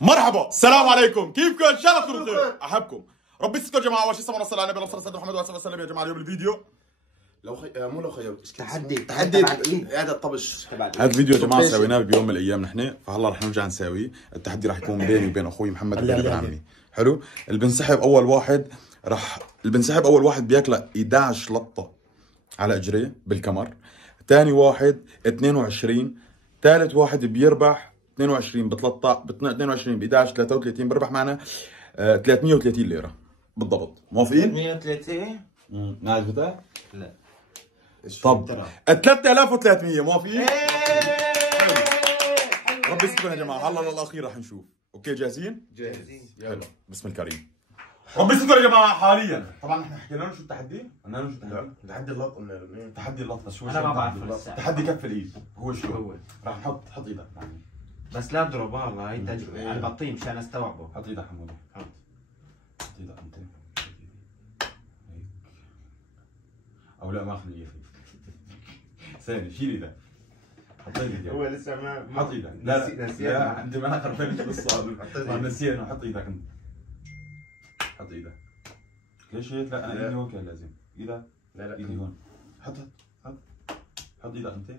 مرحبا، السلام عليكم، كيفكم؟ ان شاء الله تكونوا بخير، احبكم. ربي يستر يا جماعه. اول شيء صلى الله على النبي صلى الله عليه وسلم. يا جماعه اليوم الفيديو مو لو خيو تحدي هذا الطبش. هذا الفيديو يا جماعه سويناه بيوم من الايام نحن، فهلا رح نرجع نساويه. التحدي رح يكون بيني وبين اخوي محمد بن عمي. حلو. اللي بنسحب اول واحد بياكله 11 لطه على اجريه بالكمر. ثاني واحد 22. ثالث واحد بيربح 22 بتلطع 22 ب 11 33 بربح معنا 330 ليره بالضبط. موافقين؟ 130 ما عجبتك؟ لا. طب 3300 موافقين؟ ربي يستر يا جماعه. هلا للاخير رح نشوف. اوكي جاهزين؟ جاهزين. يلا بسم الكريم. ربي يستر يا جماعه. حاليا طبعا احنا حكينا لهم شو التحدي؟ قلنا لهم شو التحدي؟ تحدي اللط تحدي اللط. بس شو انا ما بعرف تحدي كف الايد. هو شو؟ هو رح حط ايدك معي. بس لا اضرب والله، هي تجربه انا بطيء مشان استوعبه. حط ايدك حمودي. حط ايدك انت. هيك. او لا ما خليه فيك. ثاني شيل ايدك. حط ايدك. هو لسه ما حط ايدك. لا لا انت ما خرفان القصه. نسينا. حط ايدك انت. حط ايدك. ليش هيك؟ لا انا ايدي هون كان لازم. ايدك. لا ايدي هون. حط ايدك انت.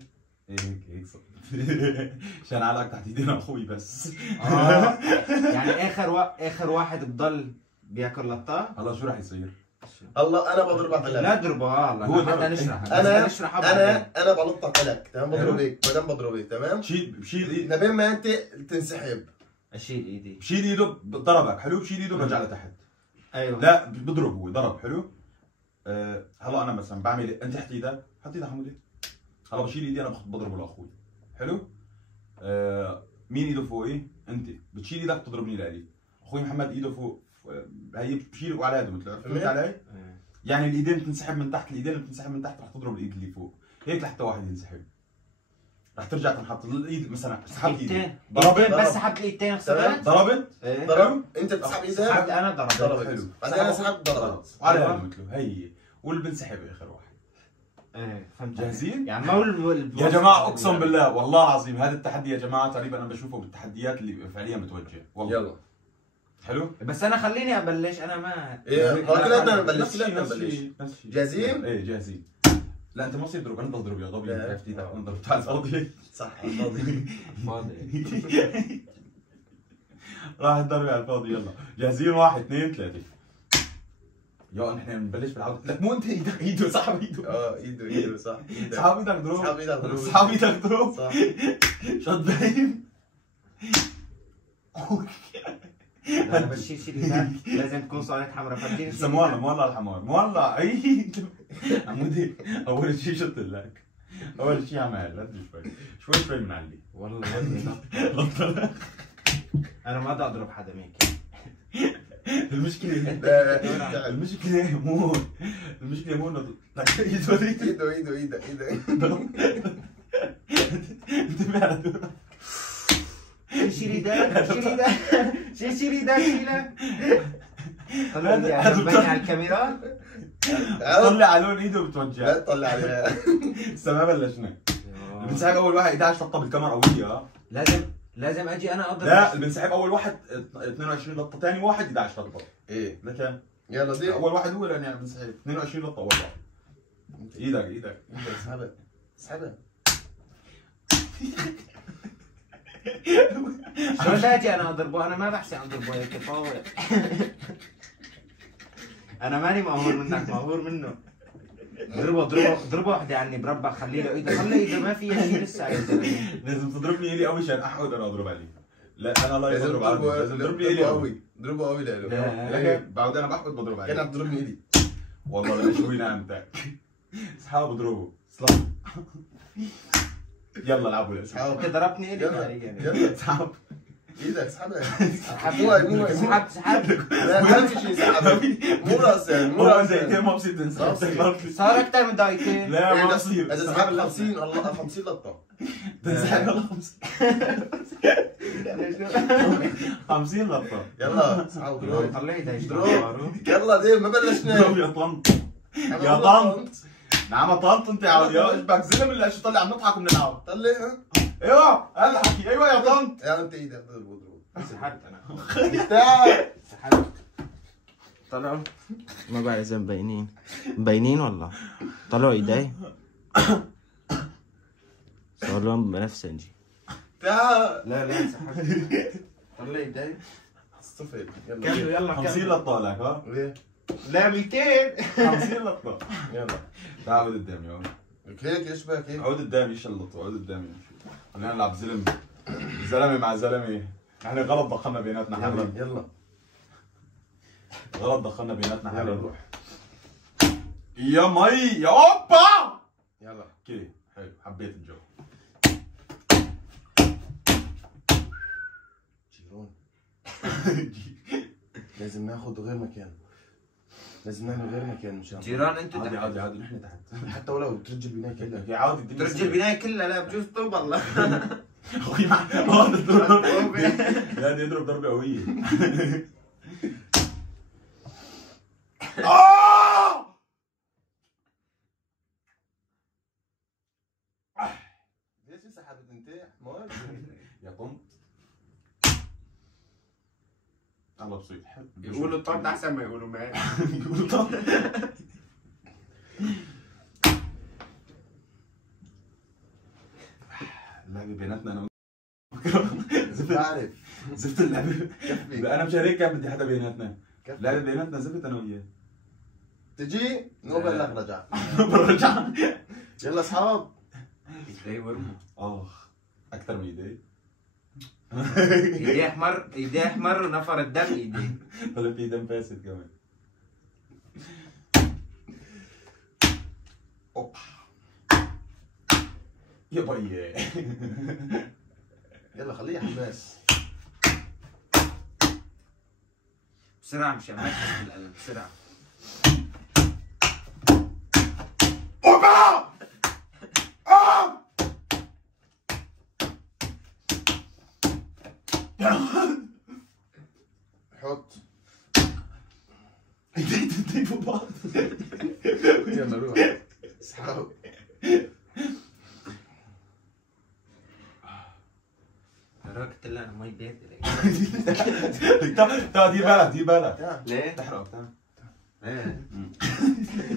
هيك عشان علقك تحت ايدينا اخوي بس. يعني اخر واحد بضل بياكل لطه. هلا شو راح يصير؟ هلا انا بضربك على لا اضربه والله. هو بدنا نشرح. انا بلطك عليك تمام. بضرب هيك بعدين بضرب هيك تمام. بشيل ايد لبين ما انت تنسحب. اشيل ايدي. بشيل ايده ضربك. حلو. بشيل ايده برجع لتحت. ايوه لا بضرب. هو ضرب. حلو. هلا انا مثلا بعمل انت تحت ايدك. حط ايدك حمودي. هلا بشيل ايدي انا بضربه لاخوي. حلو. مين ايده فوقي؟ انت بتشيل ايدك بتضربني لالي. اخوي محمد ايده فوق. هي بشيل على يده. مثل فهمت علي؟ يعني الايدين بتنسحب من تحت. الايدين اللي بتنسحب من تحت رح تضرب الايد اللي فوق هيك لحتى واحد ينسحب. رح ترجع تنحط الايد. مثلا سحبت ايدي ضربت. بس سحبت الايدين خسرت. ضربت. ضرب انت بتسحب ايدك. سحبت انا ضربت. حلو. بعدين انا سحبت ضربت. على يده مثله. هي واللي بنسحب اخر واحد. ايه فهمت. جاهزين؟ يعني ما هو يا جماعه اقسم بالله والله العظيم هذا التحدي يا جماعه تقريبا انا بشوفه بالتحديات اللي فعليا بتوجه والله. يلا حلو. بس انا خليني ابلش. انا ما كلنا نبلش. نفس الشيء. جاهزين؟ ايه جاهزين. لا انت ما بتصير تضرب. انت تضرب يا غبي. عرفت ايدك انضرب على الفاضي. صح على الفاضي. فاضي. راح تضرب على الفاضي. يلا جاهزين؟ 1 2 3. يا نحن بنبلش بالعودة. لك مو انت ايدك. ايده سحب ايده. ايده صح. سحب ايدك ضرب. سحب ايدك ضرب. سحب ايدك ضرب. صح. شو تبين؟ انا بشيل شيء لازم تكون صارت حمراء. فديني بس مولع الحمار. مولع. اي عمودي. اول شيء شفت لك. اول شيء عمل لا شوي من علي. والله انا ما بدي اضرب حدا هيك. المشكلة مو انه لك ايده انتبه على دورك. شيل ايدك. شيله. خلوني بني على الكاميرا. طلع على لون ايده بتوجع. لا تطلع عليها. لسه ما بلشنا. اللي بنسحب اول واحد 11 لطه بالكاميرا قويه. لازم اجي انا اضرب. لا اللي بنسحب اول واحد 22 لطه. ثاني واحد 11 لطه. ايه لكن يلا دي اول واحد هو اللي يعني بنسحب 22 لطه اول واحد. ايدك اسحبها. شلون اجي انا اضربه؟ انا ما بحسن اضربه هيك طاوع. انا ماني مقهور منك، مقهور منه. ضربه وحده عني بربع. خلي له ايده ما فيها شيء لسه. لازم تضربني الي قوي عشان احقد انا اضرب عليه. لا انا لا لازم تضربني الي قوي. ضربه قوي له. لكن بعد انا بحقد بضرب عليه. كان عم تضربني الي. والله لا شوي نعمتك. اصحاب اضربه. سلام. يلا العبوا. انت ضربتني يلا اسحب ايدك. اسحبها. سحب. لا ما في شيء سحبها. مو راس يعني مو راس. دقيقتين ما بصير تنسحب. صار اكثر من دقيقتين. لا ما بصير. اذا سحب 50 لطه تنسحب 50 لطه. يلا اسحب ضرب. طلع ايدك. يلا دير ما بلشنا. ضرب يا طنط. يا طنط. نعم طنط انت يا اشبك زلم اللي شو طلع عم نضحك وبنلعب. طلع. ايوه هذا الحكي. ايوه يا طنط. يا انت ايدك. اضرب سحبت انا. تعال سحبت. طلعوا ما بعرف اذا مبينين والله. طلعوا ايدي صار لهم بنفسجي. تعال لا سحبت. طلع ايدي. صفر يلا كملوا يلا 50 كملوا. لطه لك ها. ليه؟ لا 200. 50 لطه. يلا تعال عود قدامي اهو. هيك يشبك هيك. عود قدامي ايش اللطه، عود قدامي. خلينا نلعب زلمه مع زلمه. احنا غلط دخلنا بيناتنا يلا حبيبي. يلا غلط دخلنا بيناتنا يلا حبيبي. نروح. يا مي يا اوبا. يلا اوكي حلو حبيت الجو. جيرون لازم ناخذ غير مكان، لازم نعمل غير مكان مشان جيران انتوا عادي تحت. عادي عادي نحن تحت. حتى ولو ترج البنايه كلها. يا عادي الدنيا ترجي البنايه كلها. لا بجوز طوب الله. اخوي هذا ضرب. لا دي يضرب ضربه قويه. ليش انسحبت انت؟ حمار يا طنط. الله بسيط حلو. يقولوا طب احسن ما يقولوا معي. يقولوا طب. اللعبه بيناتنا انا زفت. بعرف زفت اللعبه. كفي انا مشان هيك كان بدي حدا بيناتنا. كفي اللعبه بيناتنا زفت انا وياه. تجي نوبل لك رجع. برجع. يلا اصحاب ايدي ورموا. اخ اكثر من ايدي. ايديه احمر ونفر الدم ايديه. طلع في دم فاسد كمان. اوبا يا بيي. يلا خليها حماس. بسرعه مشان ما تحس بالالم بسرعه. اوبا حط ايدي فوق بعض. يلا روح اصحاب. قلت لها انا مي باردة. تعال دير بالك دير بالك. ليه؟ تحرق تعال.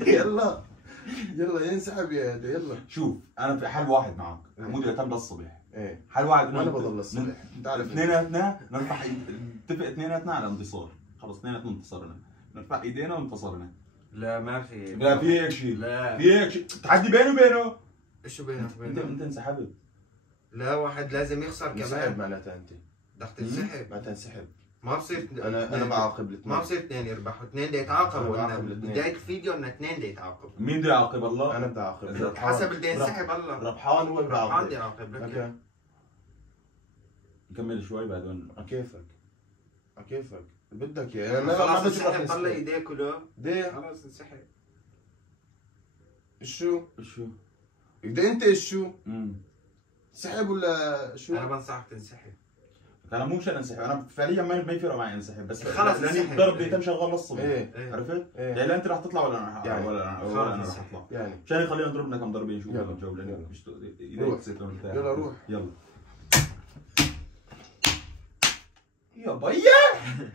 يلا يلا ينسحب يا هذا يلا. شوف انا في حل واحد معك حمودي لتم للصبح. ايه حل واحد وانا بضل الصبح انت عارف. اثنيناتنا نرفع نتفق اثنيناتنا على انتصار. خلص اثنيناتنا انتصرنا. نرفع ايدينا وانتصرنا. لا ما في. لا في هيك شيء. لا في هيك شيء تحدي بيني وبينه. شو بينك انت وبينه؟ انسحبت. لا واحد لازم يخسر انسحب كمان. معناتها انت. بدك تنسحب. معناتها انسحب. ما بصير انا بعاقب الاثنين. ما بصير اثنين يربحوا، اثنين بده يتعاقبوا. أنا قلنا بعاقب الاثنين. بداية الفيديو انه اثنين بده يتعاقبوا. مين بده يعاقب الله؟ انا بدي اعاقب. إذا حسب اللي ينسحب الله. ربحان هو اللي ربحان بده بيعاقب. يعاقب لك. اوكي نكمل شوي بعدين. على كيفك على كيفك بدك يا انا خلاص ما بشوف انسحب طلع ايديك ولو ليه؟ خلاص انسحب. شو؟ شو؟ بدي انت شو؟ امم سحب ولا شو؟ انا بنصحك تنسحب. انا مو مشان انسحب، انا فعليا ما يفرق معي انسحب بس خلص لاني انسحب. الضرب بيتم شغال للصبح. ايه إيه. عرفت؟ ايه يعني لا انت رح تطلع ولا انا يعني. ولا انا رح خلص. اطلع. يعني مشان خلينا نضربنا كم ضربه نشوف يلا. الجو لانه يلا. مش روح. ايديك تصير مرتاح. يلا روح. يلا يا بيا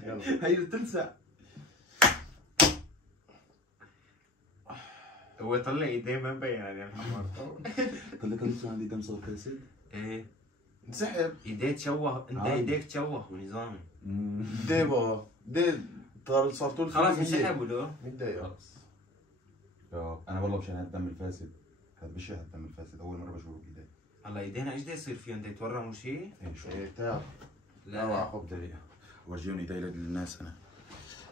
يلا هي اللي تلسع. هو طلع ايديه ما مبين عليه الحمار. قال لك لسه عندي دم صار فاسد. ايه انسحب ايديه تشوه، انت عادي. ايديك تشوه ونظامي. ديبا صار طول خلاص انسحب ولو 100 دقيقة. خلص يا انا والله مشان هالدم الفاسد، هذا مش هالدم الفاسد اول مره بشوفه بايدي. الله ايدينا ايش بده يصير فيهم؟ بده يتورموا شيء؟ ايه شو ايه تعال لا خب بدي ورجيهم ايدي للناس انا.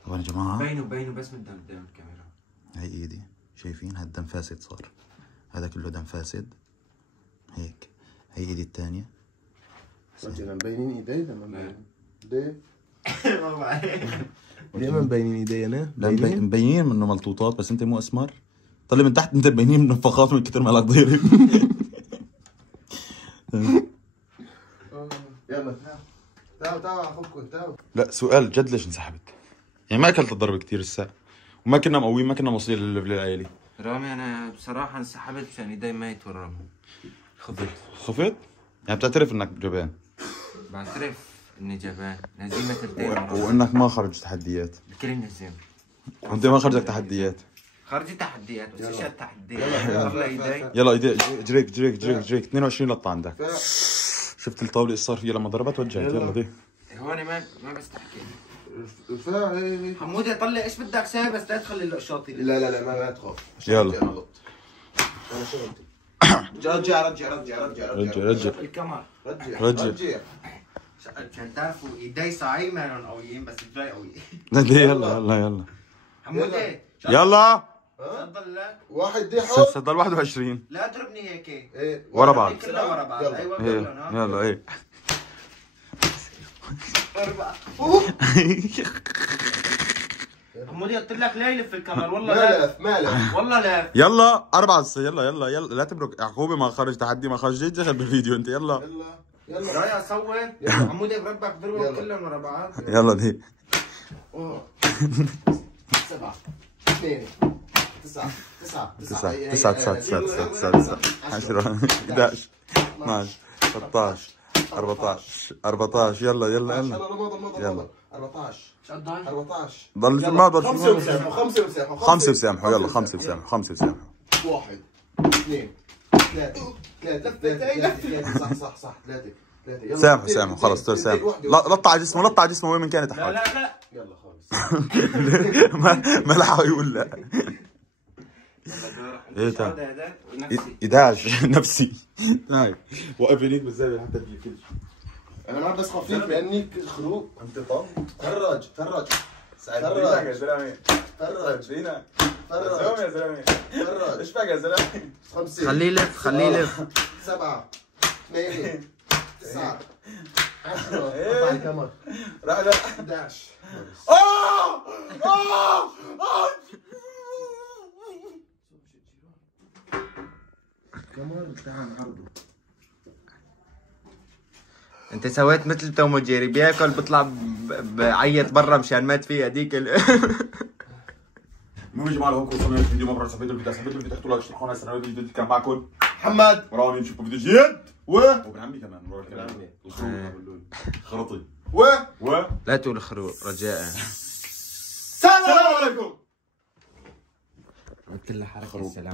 طبعا يا جماعه بينوا بس من قدام الكاميرا. هي ايدي شايفين هالدم فاسد صار، هذا كله دم فاسد هيك. هي ايدي الثانيه لما مبينين ايدي لما مبينين ايدي ما بعرف. دائما مبينين ايدي انا مبينين منه ملطوطات بس انت مو اسمر. طلع من تحت انت مبينين من نفخات من كثر ما لك ضيري. يلا تعال اخبكم تعال. لا سؤال جد ليش انسحبت؟ يعني ما اكلت الضرب كثير الساعة وما كنا مقويين ما كنا موصلين للليفل العالي. رامي انا بصراحه انسحبت مشان ايدي ما يتورموا. خفت. خفت؟ يعني بتعترف انك جبان؟ بعترف اني جبان، هزيمة الدين وانك ما خرج تحديات. الكل هزيمة. وانت ما خرجك تحديات. خرجي تحديات بس ايش التحديات؟ يلا ايدي. يلا ايدي جريك جريك جريك جريك 22 لطة عندك. شفت الطاولة ايش صار فيها لما ضربت وجهت. يلا دي. هون ما بستحكي. فا حمودي طلع ايش بدك سوي بس لا تخلي القشاط لا ما تخاف. يلا. انا شغلتي. رجع رجع الكمر. رجع شداف وايدي صايمة قويين بس رجلي قويين. يلا حمودي يلا. تفضل لك. واحد دي حط. صدر 21. لا تضربني هيك. ايه ورا بعض. كلها ورا بعض. ايوه يلا ايه. أربعة. حمودي قلت لك لا يلف الكمر والله ما لف والله لا. يلا 4 يلا لا تبرك. يعقوبي ما خرج تحدي ما خرج جيت دخل بالفيديو انت. يلا رايح اصور. حمودي بربك ضربهم كلهم ورا بعض. يلا دي. 7 2 9 9 10 11 12 13 14 يلا 14 14 ضل ما ضل 5 بسامحوا يلا 5 بسامحوا 1 2 3 صح 3 سامحوا خلص سامحوا. لطع جسمه وين من كانت احوال. لا يلا خالص. ما لحق يقول لا. ايه تمام 11 نفسي. هاي وقف ليك بالزاويه حتى تجيب كل شيء. انا ما بدي اسخف فيك لانك خروق. انت طن فرج ساعدني يا زلمه. فرج فينا فرج يا زلمه. فرج ايش بقى يا زلمه. 5 خليه يلف 7 8 9 10 إيه. كمان راح 11 كمان تعال عرضه. انت سويت مثل توم وجيري بياكل بيطلع بعيط برا مشان مات فيه هذيك مو يا جماعه لو وصلنا للفيديو مبروك. حبيتوا الفيديو تحطوا لايك اشتركوا على القناه. الفيديو كان معكم محمد مراوي. نشوفكم فيديو جديد وابن عمي كمان خرطي لا تقول خروق رجاء. السلام عليكم. كلها حركه السلام.